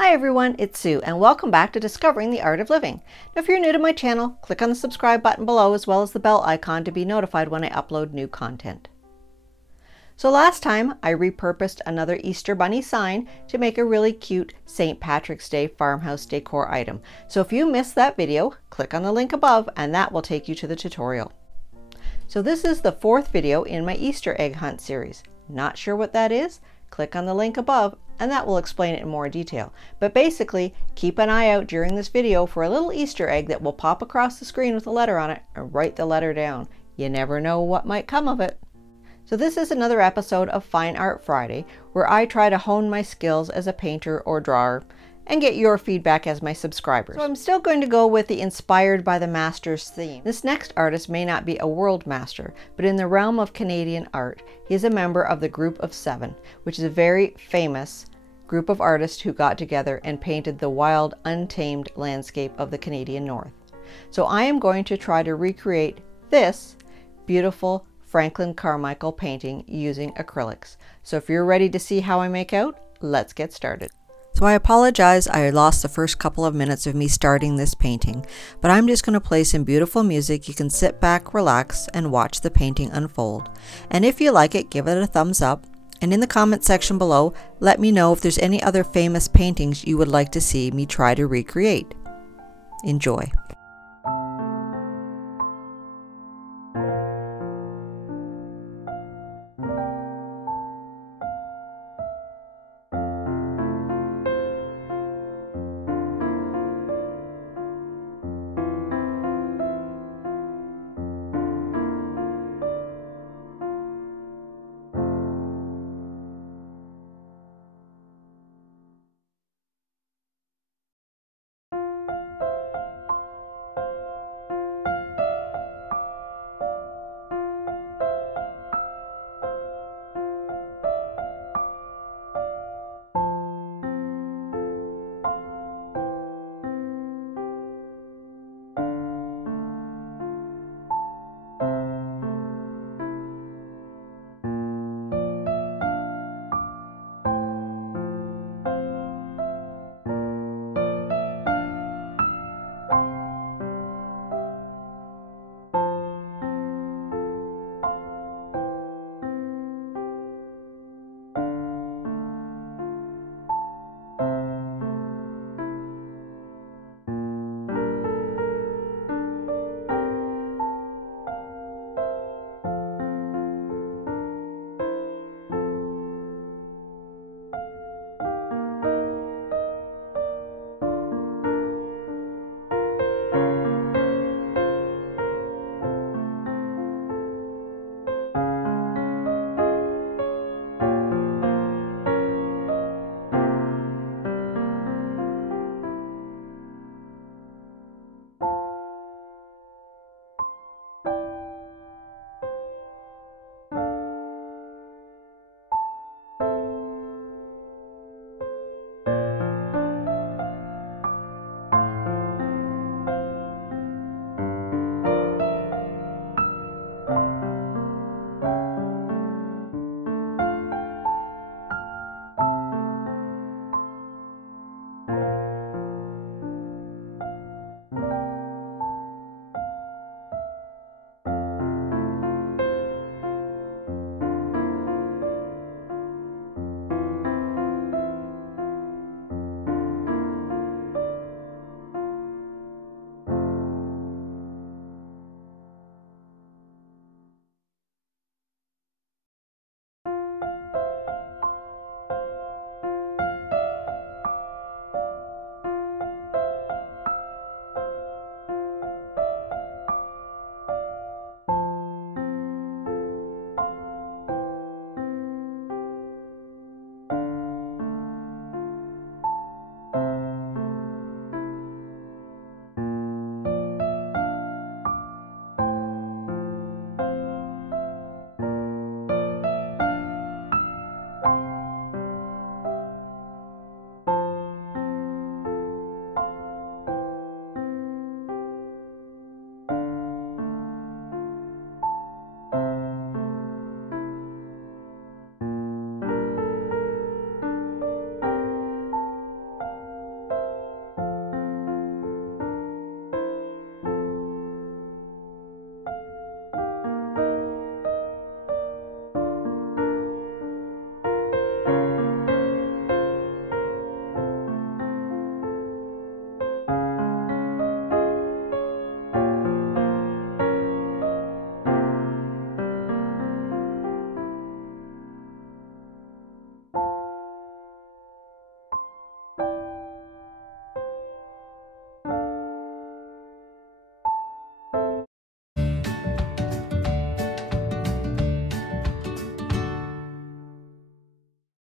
Hi everyone, it's Sue and welcome back to Discovering the Art of Living. Now if you're new to my channel, click on the subscribe button below as well as the bell icon to be notified when I upload new content. So last time I repurposed another Easter Bunny sign to make a really cute St. Patrick's Day farmhouse decor item. So if you missed that video, click on the link above and that will take you to the tutorial. So this is the fourth video in my Easter egg hunt series. Not sure what that is? Click on the link above and that will explain it in more detail. But basically, keep an eye out during this video for a little Easter egg that will pop across the screen with a letter on it and write the letter down. You never know what might come of it. So this is another episode of Fine Art Friday, where I try to hone my skills as a painter or drawer and get your feedback as my subscribers. So I'm still going to go with the Inspired by the Masters theme. This next artist may not be a world master, but in the realm of Canadian art, he is a member of the Group of Seven, which is a very famous group of artists who got together and painted the wild, untamed landscape of the Canadian North. So I am going to try to recreate this beautiful Franklin Carmichael painting using acrylics. So if you're ready to see how I make out, let's get started. So I apologize, I lost the first couple of minutes of me starting this painting, but I'm just going to play some beautiful music. You can sit back, relax, and watch the painting unfold. And if you like it, give it a thumbs up. And in the comment section below, let me know if there's any other famous paintings you would like to see me try to recreate. Enjoy.